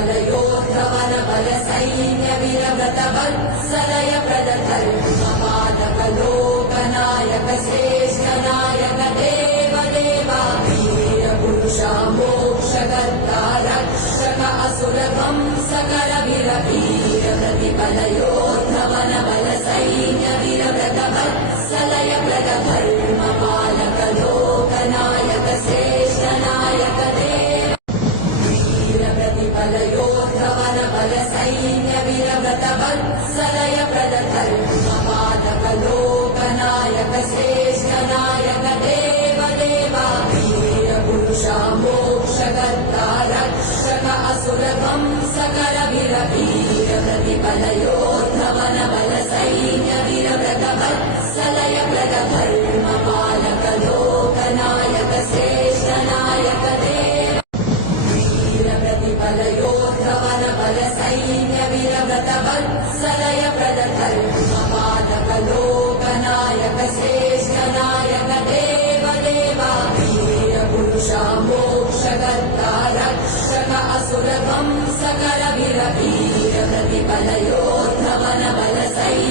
प्रतिबलयोद्धवन बल सैन्य वीरव्रत वत्सलय प्रदधर्मपादक लोकनायक श्रेष्ठ नायक देव देवा वीर पुरुषा मोक्षकर्ता रक्षक असुर ध्वंसकर वीर प्रतिबलयोद्धवन बल सैन्य वीरव्रत वत्सलय प्रदधर्मपालक लोकनायक श्रेष्ठ नायक देव प्रतिबलयोद्धवन बल सैन्य वीरव्रत वत्सलय प्रदधर्मपादक लोकनायक श्रेष्ठ नायक देव देवा वीर पुरुषा मोक्षकर्ता रक्षक असुर ध्वंसकर वीर प्रतिबलयोद्धवन बल सैन्य वीरव्रत वत्सलय प्रदधर्मपालक लोकनायक श्रेष्ठ नायक देव प्रतिबलयोद्धवन बल सैन्य वीरव्रत वत्सलय प्रदधर्मपादक लोकनायक श्रेष्ठ नायक देव देवा वीर पुरुषा मोक्षकर्ता रक्षक असुर ध्वंसकर वीर प्रतिबलयोद्धवन बल सैन्य